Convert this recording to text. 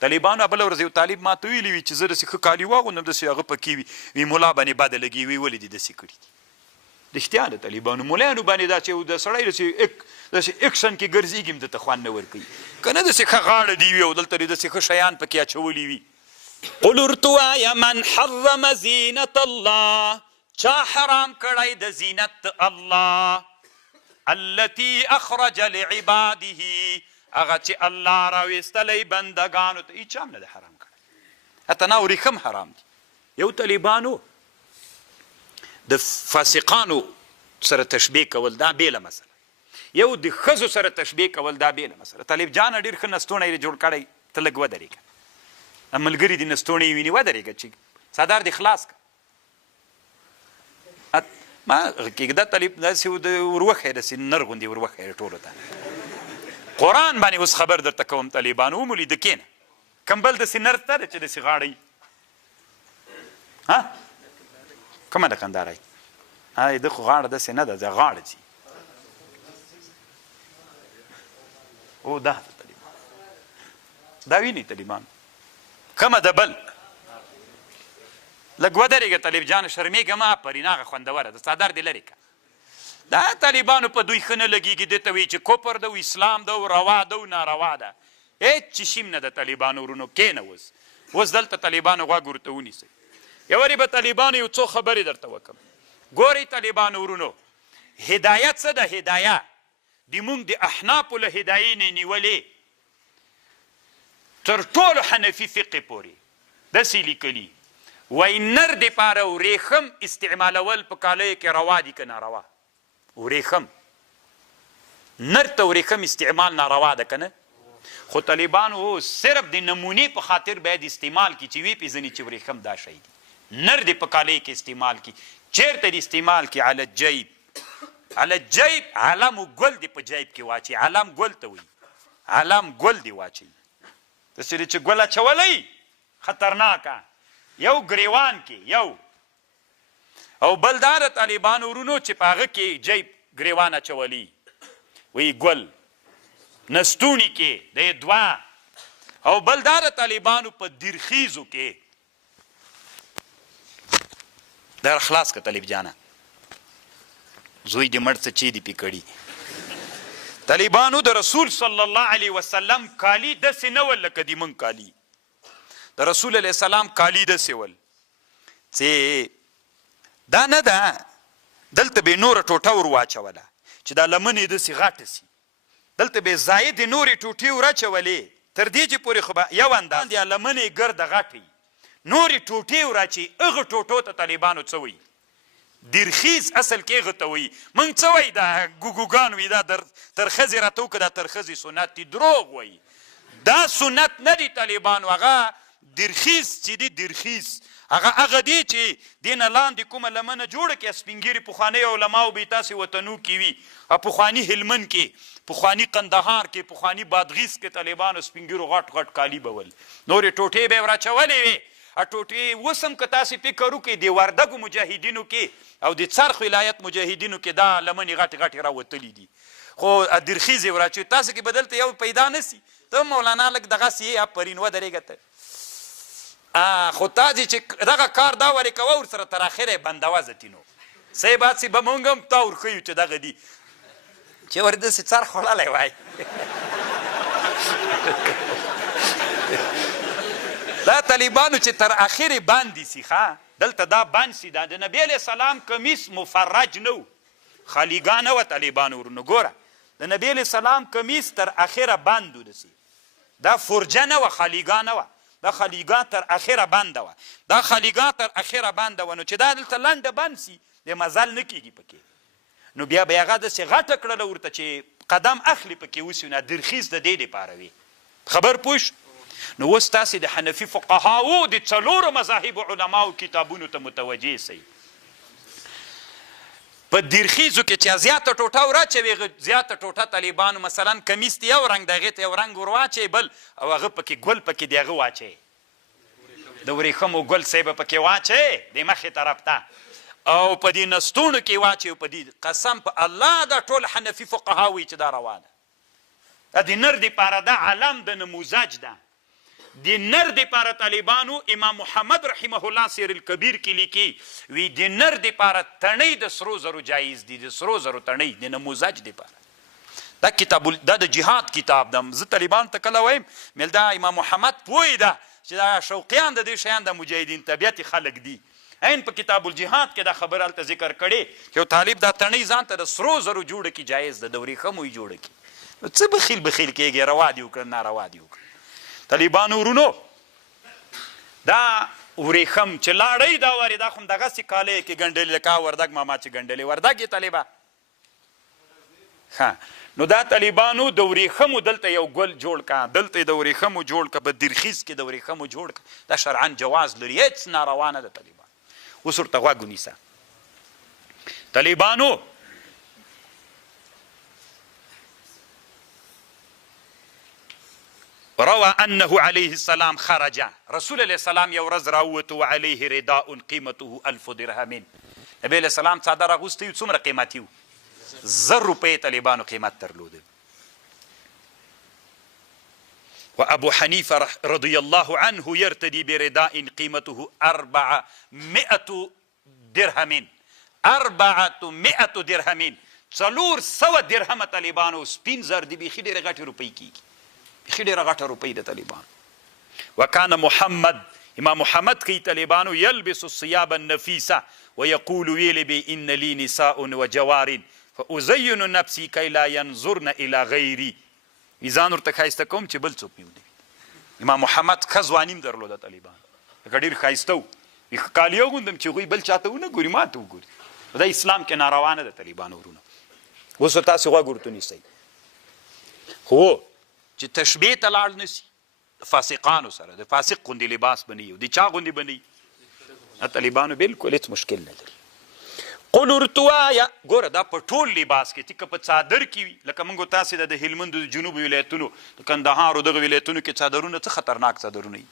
طالبانو بله ورځ یو طالب ماته ویلي وي چې زه داسې ښه کالي واغوندم داسې هغه پکې وي ملا باندې بده لګي وي ولې دې داسې کړي دي رښتیا د طالبانو ملایانو باندې دا چې د سړی داسې اکشن کې ګرځېږي هم درته خوند نه ورکوي که نه داسې ښه غاړه دي وي او دلته دې داسې ښه شیان پکې اچولي وي قل ورته وایه من حرم زینت الله چا حرام کړی د زینت الله التي اخرج لعباده هغه چې الله راویستلی بندګانو ته هېچا هم نه ده حرام کړی حتی نه ورېښه هم حرام دي یو طالبانو د فاسقانو سره تشبیه کول دا بیله مسله یو د ښځو سره تشبیه کول دا بیله مسله طالب جانه ډېر ښه نستوڼی یې جوړ کړی ته لږ ودرېږه ملګري دې نستوڼی یې ویني ودرېږه چې څادر دې خلاص کړه ما کېږده طالب داسې وروښی داسې نر غوندې وروښی ټولو ته قرآن باندې اوس خبر درته کوم طالبانو ومولي د کېنه کمبل داسې نر ته ده چې داسې غاړه یي ها کومه ده کنداره د خو غاړه داسې نه ده د غاړه ځي او دا ده طالبان دا ویني طالبان کومه ده بل لږ ودرېږه طالب جان شرمېږه مه آفرین هغه خوندوره ده څادر دې لرې که دا طالبانو په دوی ښه نه لګېږي دې ته وایي چې کفر ده او اسلام ده او روا ده او ناروا ده هېڅ چې شیم نه ده طالبانو ورونو کښېنه اوس دلته طالبانو غوږ ورته ونیسئ یوارې به طالبانو یو څو خبرې درته وکړم ګورئ طالبانو ورونو هدایت څه ده هدایه د مونږ د احنافو له هدایې نه نیولې تر ټولو حنفي فقې پورې داسې لیکلي وایي نر دپاره ورېښم استعمالول په کالیو کې روا دي که ناروا ورېښم نر ته ورېښم استعمال ناروا ده که نه خو طالبانو صرف د نمونې په خاطر باید استعمال کړي چې ویې پېژني چې ورېښم دا شی دي نر دې په کالیو کې استعمال کړي چېرته دې استعمال کړي علی الجیب علی الجیب علم و ګل دې په جیب کې واچوي علم ګل ته وایي علم ګل دې واچوي داسې دی چې ګل اچولی خطرناکه یو ګریوان کې یو او بل دا د طالبانو ورونو چې په هغه کې جیب ګریوان اچولی وایي ګل نستوني کې د دوه او بل دا د طالبانو په دیرخیزو کې در خلاص که طالب جانا زوی دې مړ څه چی دې پې کړي طالبانو د رسول صلی الله علیه وسلم کالي داسې نه ول لکه د مونږ کالي د رسول علیه السلام کالي داسې ول چې دا نه ده دلته به یې نوره ټوټه ور واچوله چې دا لمنې داسې غټه سي دلته به یې زاید نورې ټوټې ور اچولې تر دې چې پورې خو به یو انداز د لمنې ګرده غټې نورې ټوټې ور اچي هغه ټوټو ته طالبانو څه وایي دیرخیز اصل کې هغه ته وایي موږ څه وایي دا ګوګوګان وایي دا تر ښځې راته وکړه دا تر ښځې سنت دي دروغ وایي دا سنت نه دي طالبانو هغه دیرخیز چې دي دیرخیز هغه دی چې دې نه لاندې کومه لمنه جوړه کړي سپینګیري پخواني علماو به یې تاسې وطنو کې وي پخواني هلمند کې پخواني قندهار کې پخواني بادغیس کې طالبانو سپینګیرو غټ غټ کالي به ول نورې ټوټې به یې ور اچولې وې ټوټې اوس هم که تاسې فکر وکړئ د وردګو مجاهدینو کې او د څرخ ولایت مجاهدینو کې دا لمنې غټې غټې راوتلي دي خو درخیز یې ور اچوي تاسو کې به دلته یو پیدا نه سي ته مولانا لږ دغسې یې آفرین ودرېږه ته خو تاسې چې دغه کار دا ورې کوه ورسره تر اخره یې بندوه زتینو صحیح بات سي به مونږ هم تا ورښیو چې دغه دي چې ور داسې څرخ وړلی وای دا طالبانو چې تر اخرې باندې سي ښه دلته دا بند سي دا د نبي علیه السلام کمیس مفرج نه و خالیګا نه وه طالبانو ورونو ګوره د نبي علیه السلام کمیس تر اخره بند و دسي دا فرجه نه وه خالیګا نه وه دا خالیګا تر اخره بنده وه دا خالیګا تر اخره بنده وه نو چې دا دلته لنډه بند سي د مزل نه کېږي پکې نو بیا به یې هغه داسې غټه کړله ورته چې قدم اخلي پکې اوسي نه درخیز د دې دپاره وي خبر پوه نو اوس تاسې د حنفي فقهاو د څلورو مذاهبو علماو کتابونو ته متوجه سئ په دیرخیزو کې چې زیاته ټوټه ور اچوي زیاته ټوټه طالبانو مثلا کمیس ته یو رنګ د هغې ته یو رنګ ور واچوي بل او هغه پکې ګل پکې د هغه واچوي د ورېښمو ګل صحیح به پکې واچوي د مخې طرف ته او په دې نستونو کې واچوي په دې قسم په الله دا ټول حنفي فقها وایي چې دا روا ده د نر دپاره دا علم د نموزج ده د نر دپاره طالبانو امام محمد رحمه الله سیر الکبیر کې لیکي وی د نر دپاره تڼۍ د سرو زرو جایز دي، د سرو زرو تڼۍ د نموزج دپاره. دا کتاب دا د جهاد کتاب ده. زه طالبان ته کله وایم مل دا امام محمد پوی ده چې دا شوقیان د دې شیان د مجاهدین طبیعت خلق دي. عین په کتاب الجهاد کې دا خبر هلته ذکر کړی چې یو طالب دا تڼۍ ځان ته د سرو زرو جوړه کړي جایز ده، د ورېښمو یې جوړه کړي. نو څه بخیل بخیل کېږي، روا دي وکړه ناروا دي وکړه. طالبانو ورونو دا ورېښم چې لاړی دا وارې دا خو هم دغسې کالی کې ګنډلې لکه وردګ ماما چې ګنډلې وردګ یې طالبه نو دا طالبانو د ورېښمو دلته یو ګل جوړ که، دلته یې د ورېښمو جوړ که، په درخیز کې د ورېښمو جوړ که، دا شرعا جواز لري، هېڅ ناروا نه ده. طالبان اوس ورته غوږ ونیسه. طالبانو روى انه عليه السلام خرج، رسول علیه السلام یو ورځ راووت وعليه رداء قیمته 1000 درهم. نبی علیه السلام څادر اغوستی و، څومره قیمتي و؟ 1000 روپۍ طالبانو قیمت درلوده. وابو حنیفه رضی الله عنه يرتدي برداء قیمته 400 درهم. 400 درهم، 400 درهم طالبانو سپین زر دي، بیخي ډېرې غټې روپۍ کېږي، بیخي ډېره غټه روپۍ د طالبانو. وکان محمد، امام محمد کوي طالبانو یلبس الثياب النفیسه ویقول ویلی بی ان لی نساء وجوار فازین نفسی کی لا ینظرن الی غیری. ځان ورته ښایسته کوم چې بل څوک مې ونوي. امام محمد ښه ځواني هم درلوده طالبانو، لکه ډېر ښایسته و، کالي اغوندم چې هغوی بل چاته ونه ګوري، ما ته وګوري. دا اسلام کې ناروا نه ده طالبانو ورونه. اوس تاسې غوږ ورته نیسئ. خو چې تشبیه ته لاړ نسي د فاسقانو سره، د فاسق غوندې لباس به نه وي، د چا غوندې به نه وي. طالبانو بالکل هېڅ مشکل نه لري. قل ورته وایه ګوره دا په ټول لباس کې، که په څادر کې وي، لکه موږ تاسې د هلمند د جنوب ولایتونو د کندهار او دغه ولایتونو کې څادرونه څه خطرناک څادرونه وي.